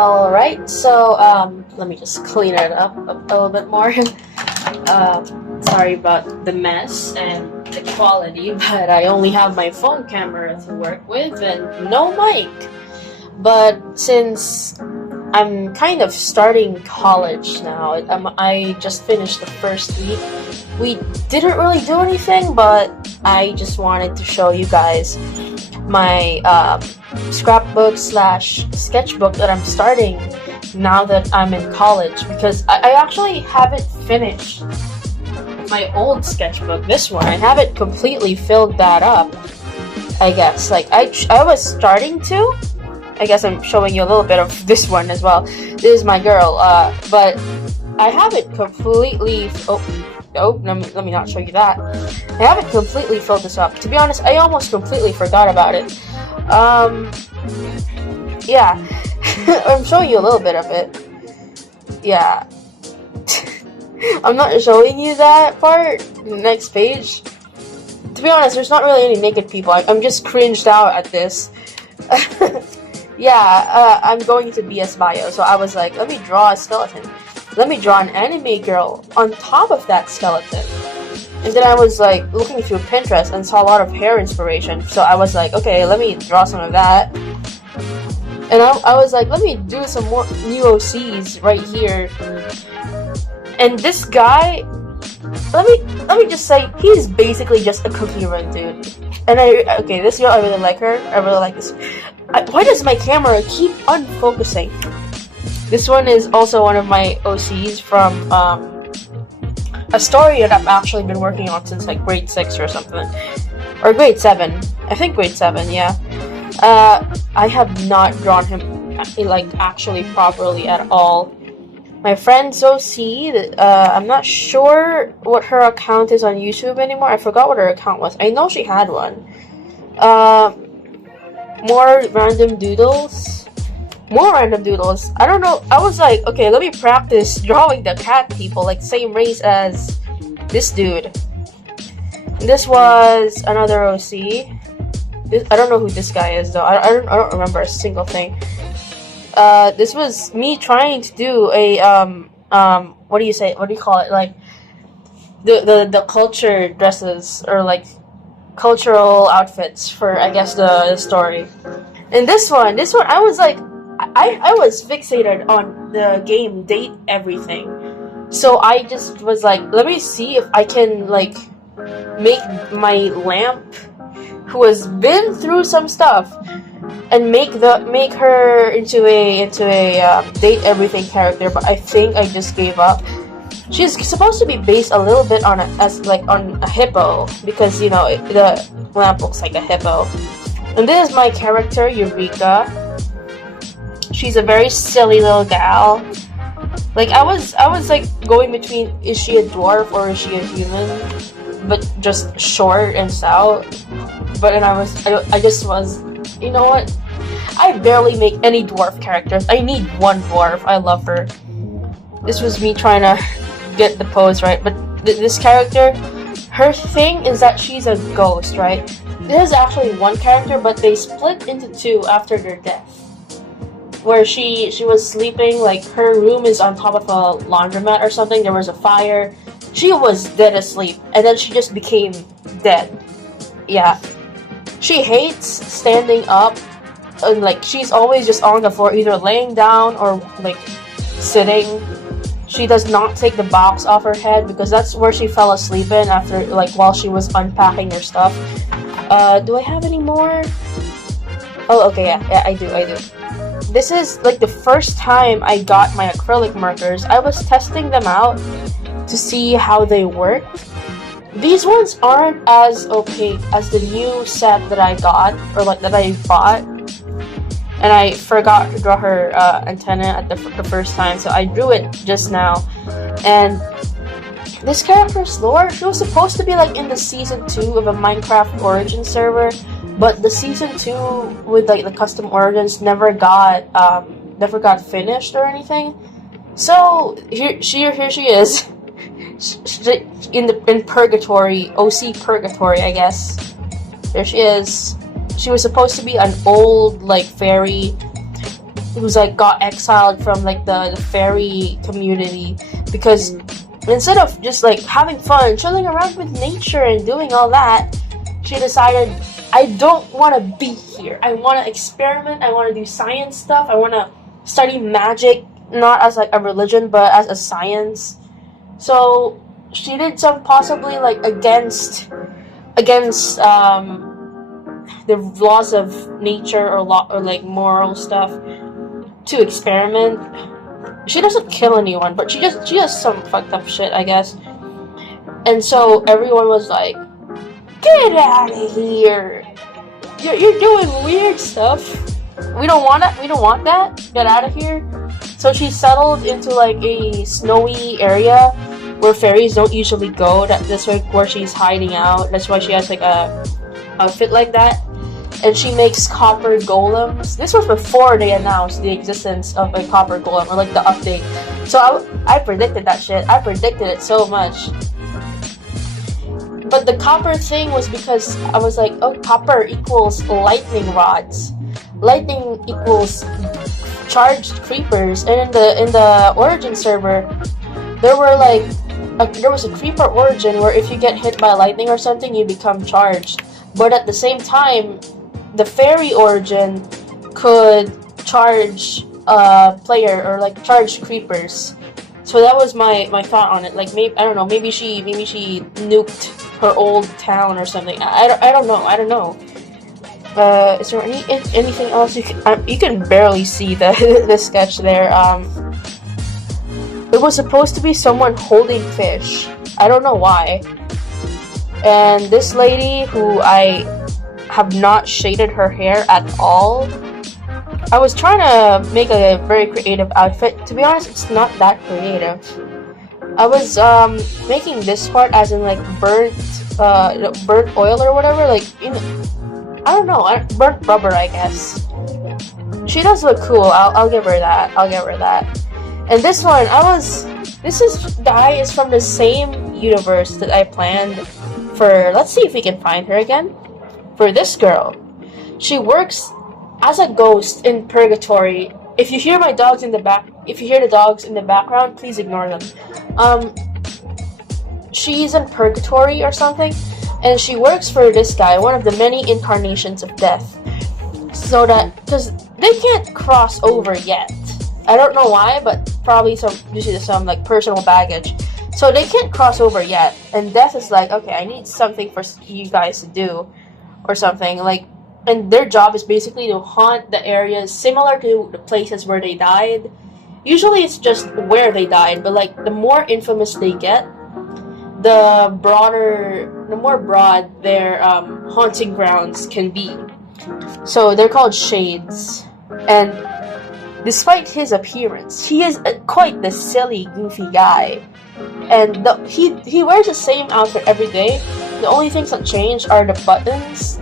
Alright, so let me just clean it up a little bit more. Sorry about the mess and the quality, but I only have my phone camera to work with and no mic. But since I'm kind of starting college now, I just finished the first week. We didn't really do anything, but I just wanted to show you guys my scrapbook slash sketchbook that I'm starting now that I'm in college, because I actually haven't finished my old sketchbook, this one. I haven't completely filled that up, I guess. Like, I was starting to. I guess I'm showing you a little bit of this one as well. This is my girl, but I haven't completely, let me not show you that. I haven't completely filled this up. To be honest, I almost completely forgot about it. Yeah, I'm showing you a little bit of it. Yeah. I'm not showing you that part, the next page. To be honest, there's not really any naked people. I'm just cringed out at this. Yeah, I'm going to BS Bio, so I was like, let me draw a skeleton. Let me draw an anime girl on top of that skeleton. And then I was like looking through Pinterest and saw a lot of hair inspiration, so I was like, okay, let me draw some of that. And I was like, let me do some more new OCs right here. And this guy, let me just say, he's basically just a cookie run dude. And okay, this girl, I really like her. I really like this. Why does my camera keep unfocusing? This one is also one of my OCs from a story that I've actually been working on since like grade 6 or something. Or grade 7. I think grade 7, yeah. I have not drawn him like actually properly at all. My friend's OC, I'm not sure what her account is on YouTube anymore. I forgot what her account was. I know she had one. More random doodles. I don't know. I was like, okay, let me practice drawing the cat people, like same race as this dude. This was another OC. I don't know who this guy is though. I don't remember a single thing. This was me trying to do a what do you call it? Like the culture dresses, or like cultural outfits for, I guess, the story. And this one I was like, I was fixated on the game Date Everything. So I just was like, let me see if I can like make my lamp, who has been through some stuff, and make her into a Date Everything character. But I think I just gave up. She's supposed to be based a little bit on a hippo, because, you know, the lamp looks like a hippo. And this is my character, Eureka. She's a very silly little gal. Like, I was like going between, is she a dwarf or is she a human, but just short and stout. But then I just was, you know what? I barely make any dwarf characters. I need one dwarf. I love her. This was me trying to get the pose right, but this character, her thing is that she's a ghost, right? This is actually one character, but they split into two after their death. Where she was sleeping, like her room is on top of a laundromat or something. There was a fire. She was dead asleep, and then she just became dead. Yeah. She hates standing up, and like she's always just on the floor, either laying down or like sitting. She does not take the box off her head, because that's where she fell asleep in after, like, while she was unpacking her stuff. Do I have any more? Oh, okay, yeah, I do. This is like the first time I got my acrylic markers. I was testing them out to see how they work. These ones aren't as opaque as the new set that I got, or like that I bought. And I forgot to draw her antenna at the first time, so I drew it just now. And this character's lore, she was supposed to be like in the season 2 of a Minecraft Origin server, but the season 2 with like the custom origins never got finished or anything. So here she is, in purgatory, OC purgatory, I guess. There she is. She was supposed to be an old, like, fairy who's like got exiled from like the fairy community because instead of just like having fun, chilling around with nature and doing all that, she decided, I don't want to be here. I want to experiment. I want to do science stuff. I want to study magic, not as like a religion, but as a science. So she did some possibly like against the laws of nature or like moral stuff to experiment. She doesn't kill anyone, but she does some fucked up shit, I guess. And so everyone was like, "Get out of here! You're doing weird stuff. We don't want it. We don't want that. Get out of here." So she settled into like a snowy area where fairies don't usually go. That's like where she's hiding out. That's why she has like a outfit like that. And she makes copper golems. This was before they announced the existence of a copper golem, or like the update. So I predicted that shit. I predicted it so much. But the copper thing was because I was like, oh, copper equals lightning rods. Lightning equals charged creepers. And in the origin server, there was a creeper origin where if you get hit by lightning or something, you become charged. But at the same time, the fairy origin could charge a player or like charge creepers. So that was my thought on it. Like maybe I don't know. Maybe she nuked her old town or something. I don't know. Is there anything else you can barely see the sketch there. It was supposed to be someone holding fish. I don't know why. And this lady, who I have not shaded her hair at all. I was trying to make a very creative outfit. To be honest, it's not that creative. I was making this part as in like burnt oil or whatever. Like, I don't know, burnt rubber, I guess. She does look cool. I'll give her that. And this one, the eye is from the same universe that I planned for. Let's see if we can find her again. For this girl, she works as a ghost in purgatory. If you hear the dogs in the background, please ignore them. She's in purgatory or something, and she works for this guy, one of the many incarnations of death. So that, because they can't cross over yet. I don't know why, but probably due to some like personal baggage. So they can't cross over yet, and Death is like, okay, I need something for you guys to do, or something like. And their job is basically to haunt the areas similar to the places where they died. Usually it's just where they died, but like the more infamous they get, the more broad their haunting grounds can be. So they're called shades. And despite his appearance, he is quite the silly, goofy guy. And he wears the same outfit every day. The only things that change are the buttons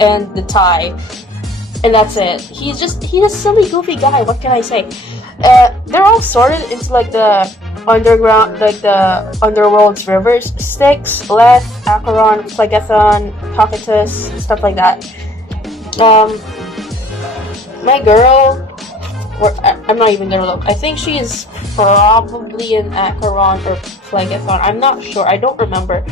and the tie, and that's it. He's a silly, goofy guy. What can I say? They're all sorted into like the underground, like the underworld's rivers: Styx, Leth, Acheron, Phlegethon, Cocytus, stuff like that. My girl, I'm not even gonna look. I think she is probably in Acheron or Phlegethon. I'm not sure. I don't remember.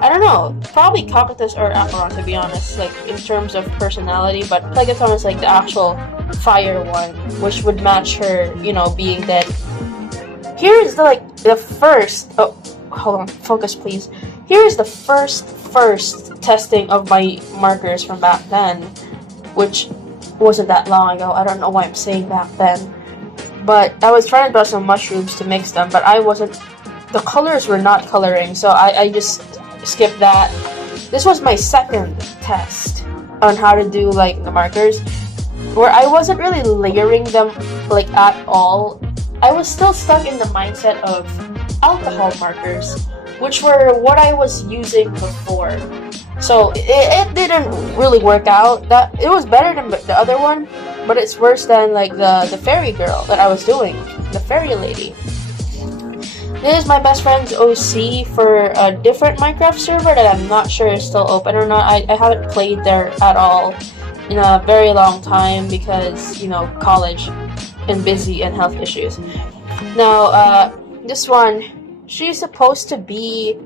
I don't know. Probably Cocytus or Acheron, to be honest, like in terms of personality. But Phlegethon is like the actual fire one, which would match her, being dead. Here is the first. Oh, hold on. Focus, please. Here is the first testing of my markers from back then, which wasn't that long ago. I don't know why I'm saying back then. But I was trying to draw some mushrooms to mix them, but the colors were not coloring, so I just skipped that. This was my second test on how to do like the markers, where I wasn't really layering them like at all. I was still stuck in the mindset of alcohol markers, which were what I was using before. So it didn't really work out. That it was better than the other one, but it's worse than like the fairy girl that I was doing, the fairy lady. This is my best friend's OC for a different Minecraft server that I'm not sure is still open or not. I haven't played there at all in a very long time because, you know, college and busy and health issues. Now, this one, she's supposed to be,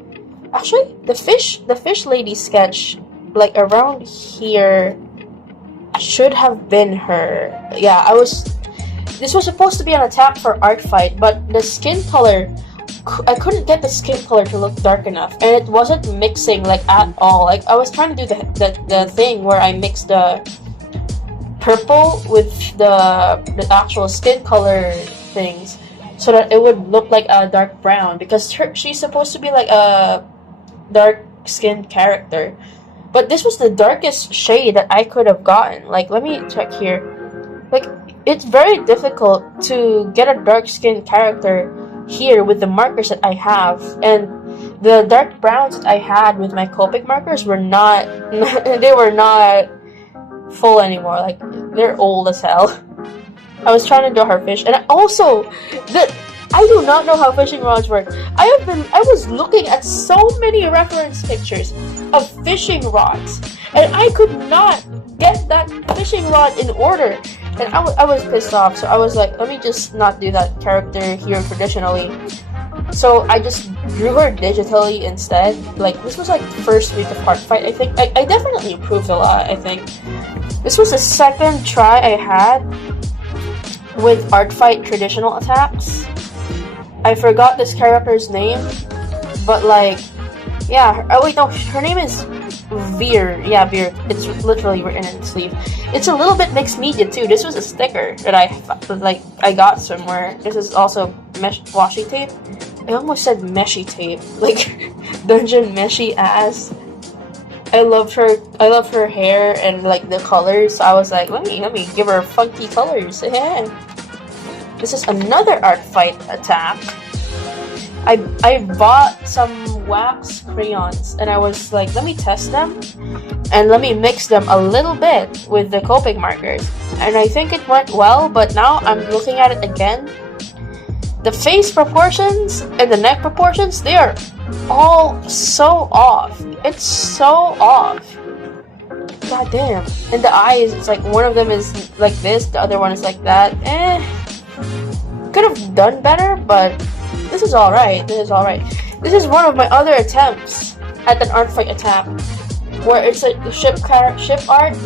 actually, the fish lady sketch, like around here, should have been her. Yeah, this was supposed to be an attack for art fight, but the skin color, I couldn't get the skin color to look dark enough, and it wasn't mixing like at all. Like I was trying to do the thing where I mixed the purple with the actual skin color things, so that it would look like a dark brown, because she's supposed to be like a dark skinned character. But this was the darkest shade that I could have gotten. Like, let me check here. Like, it's very difficult to get a dark skinned character here with the markers that I have, and the dark browns that I had with my Copic markers were not they were not full anymore. Like, they're old as hell. I was trying to draw her fish, and also I do not know how fishing rods work. I was looking at so many reference pictures of fishing rods, and I could not get that fishing rod in order. And I was pissed off, so I was like, let me just not do that character here traditionally. So I just drew her digitally instead. Like, this was like the first week of Art Fight, I think. I definitely improved a lot, I think. This was the second try I had with Art Fight traditional attacks. I forgot this character's name, but like, yeah, oh wait, no, her name is Veer. Yeah, Veer. It's literally written in the sleeve. It's a little bit mixed media too. This was a sticker that I got somewhere. This is also washi tape. I almost said meshy tape, like dungeon meshy ass. I love her hair and like the colors. So I was like, let me give her funky colors. Yeah. This is another Art Fight attack. I bought some wax crayons, and I was like, let me test them, and let me mix them a little bit with the Copic markers. And I think it went well, but now I'm looking at it again. The face proportions and the neck proportions, they are all so off. It's so off. God damn. And the eyes, it's like one of them is like this, the other one is like that. Could have done better, but this is alright. This is one of my other attempts at an art fight attack, where it's a ship art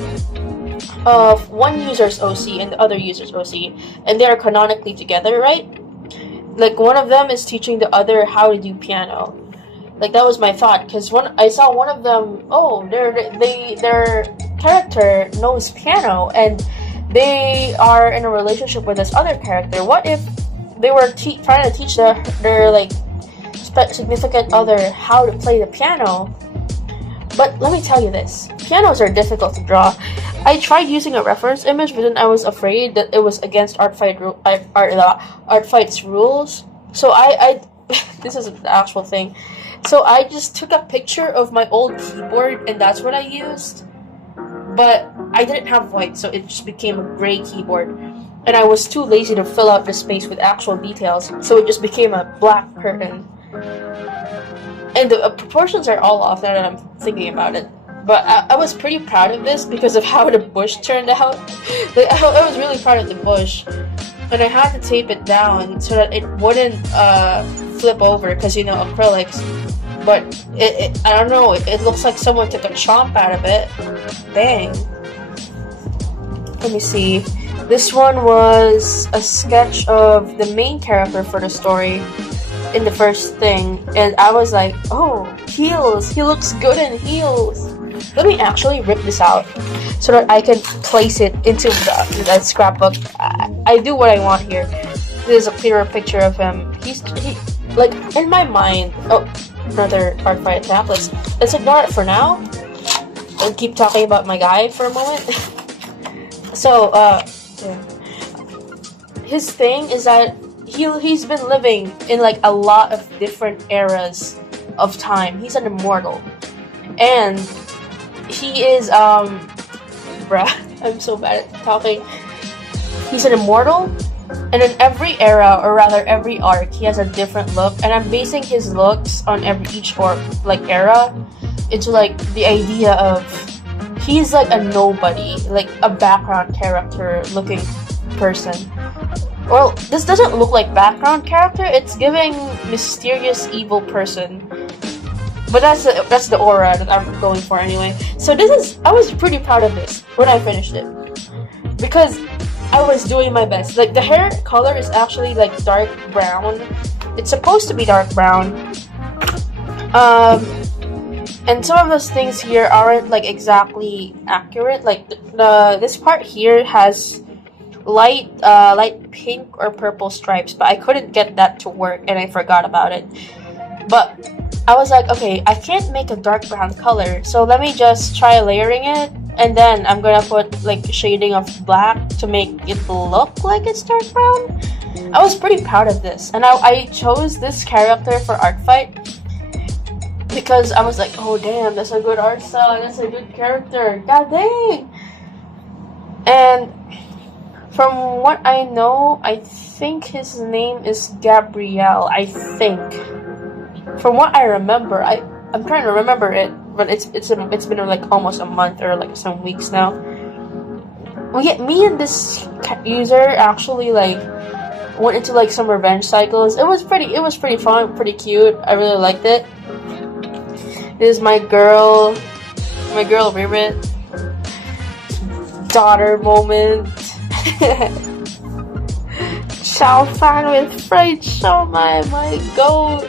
of one user's OC and the other user's OC, and they are canonically together, right? Like, one of them is teaching the other how to do piano. Like, that was my thought, because I saw one of them, oh, their character knows piano, and they are in a relationship with this other character. What if they were trying to teach their like significant other how to play the piano? But let me tell you this, pianos are difficult to draw. I tried using a reference image, but then I was afraid that it was against Art Fight's rules. So I this is the actual thing. So I just took a picture of my old keyboard, and that's what I used. But I didn't have white, so it just became a gray keyboard. And I was too lazy to fill out the space with actual details, so it just became a black curtain. And the proportions are all off now that I'm thinking about it. But I was pretty proud of this because of how the bush turned out. Like, I was really proud of the bush. And I had to tape it down so that it wouldn't flip over, because, you know, acrylics. But I don't know, it looks like someone took a chomp out of it. Dang. Let me see. This one was a sketch of the main character for the story in the first thing, and I was like, oh, heels, he looks good in heels. Let me actually rip this out so that I can place it into the scrapbook. I do what I want here. There's a clearer picture of him. He like, in my mind. Oh, another art fight attack. Let's ignore it for now and keep talking about my guy for a moment. So, his thing is that he's been living in like a lot of different eras of time. He's an immortal, and he is I'm so bad at talking. He's an immortal, and in every era, or rather every arc, he has a different look, and I'm basing his looks on each era into like the idea of he's like a nobody, like a background character looking person. Well, this doesn't look like background character, it's giving mysterious evil person. But that's the aura that I'm going for anyway. So I was pretty proud of this when I finished it. Because I was doing my best. Like, the hair color is actually like dark brown. It's supposed to be dark brown. And some of those things here aren't like exactly accurate. Like this part here has light pink or purple stripes, but I couldn't get that to work and I forgot about it. But I was like, okay, I can't make a dark brown color, so let me just try layering it, and then I'm gonna put like shading of black to make it look like it's dark brown. I was pretty proud of this, and I chose this character for art fight because I was like, oh damn, that's a good art style, that's a good character, god dang. And from what I know, I think his name is Gabrielle, I think. From what I remember, I'm trying to remember it, but it's been like almost a month or like some weeks now. Me and this user actually like went into like some revenge cycles. It was pretty fun, pretty cute. I really liked it. This is my girl Rivet. Daughter moment. Xiao Fan with fried shawmai, my goat.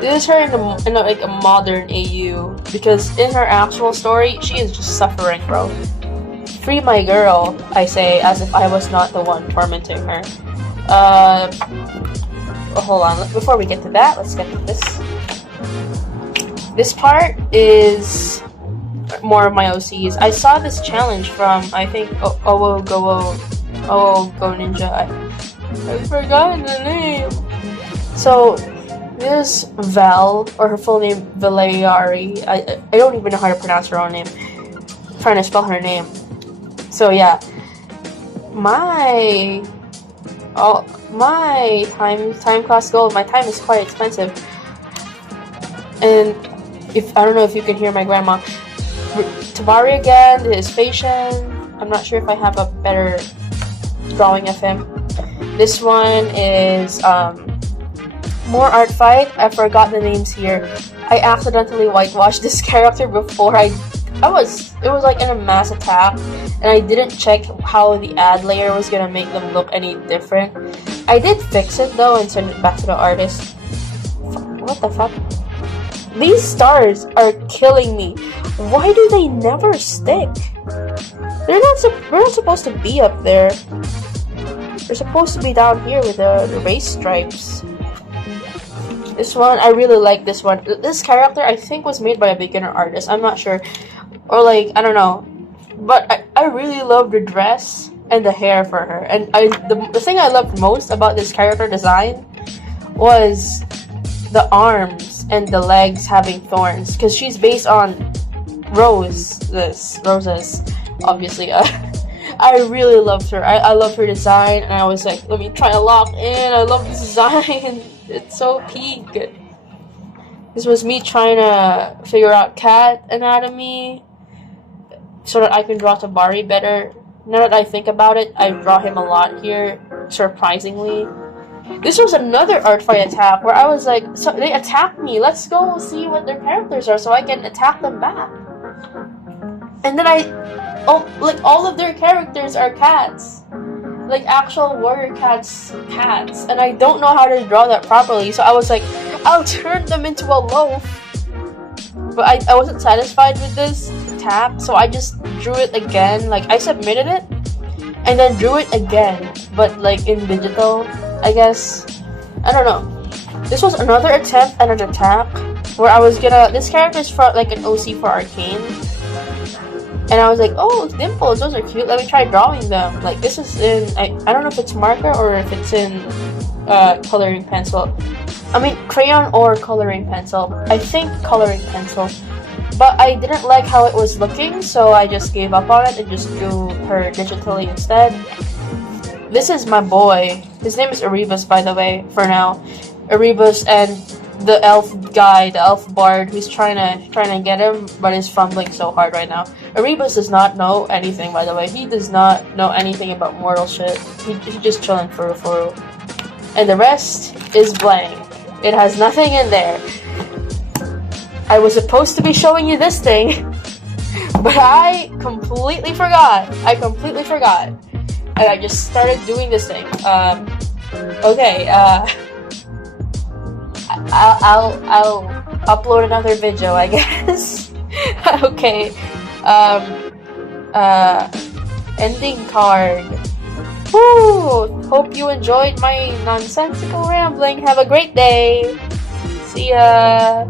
This is her in like a modern AU, because in her actual story, she is just suffering, bro. Free my girl, I say, as if I was not the one tormenting her. Hold on, before we get to that, let's get to this. This part is more of my OCs. I saw this challenge from, I think, Go Ninja. I forgot the name. So, this Val, or her full name, Valeari, I don't even know how to pronounce her own name. I'm trying to spell her name. So yeah, my time cost gold. My time is quite expensive, and I don't know if you can hear my grandma. Tabari again, this is Fashion. I'm not sure if I have a better drawing of him. This one is more art fight. I forgot the names here. I accidentally whitewashed this character before it was like in a mass attack, and I didn't check how the ad layer was gonna make them look any different. I did fix it though and send it back to the artist. What the fuck? These stars are killing me. Why do they never stick? They're not supposed to be up there. They're supposed to be down here with the race stripes. This one, I really like this one. This character, I think, was made by a beginner artist. I'm not sure. Or, like, I don't know. But I really love the dress and the hair for her. And the thing I loved most about this character design was the arms and the legs having thorns. Because she's based on roses, obviously. I really loved her. I love her design. And I was like, let me try to lock in. I love this design. It's so peak. This was me trying to figure out cat anatomy so that I can draw Tabari better. Now that I think about it, I draw him a lot here, surprisingly. This was another art fight attack where I was like, so they attacked me. Let's go see what their characters are so I can attack them back. And then all of their characters are cats. Like actual warrior cats, and I don't know how to draw that properly, so I was like, I'll turn them into a loaf. But I wasn't satisfied with this attack, so I just drew it again. Like, I submitted it, and then drew it again, but like in digital, I guess. I don't know. This was another attempt at an attack, where I was gonna, this character is for like an OC for Arcane. And I was like, oh, dimples, those are cute. Let me try drawing them. Like, this is in, I don't know if it's marker or if it's in coloring pencil. I mean, crayon or coloring pencil. I think coloring pencil. But I didn't like how it was looking, so I just gave up on it and just drew her digitally instead. This is my boy. His name is Erebus, by the way, for now. Erebus, and the elf guy, the elf bard, who's trying to get him, but is fumbling so hard right now. Erebus does not know anything, by the way. He does not know anything about mortal shit. He's just chilling for real. And the rest is blank. It has nothing in there. I was supposed to be showing you this thing, but I completely forgot. And I just started doing this thing. Okay, I'll upload another video, I guess. Okay. Ending card. Woo! Hope you enjoyed my nonsensical rambling. Have a great day. See ya.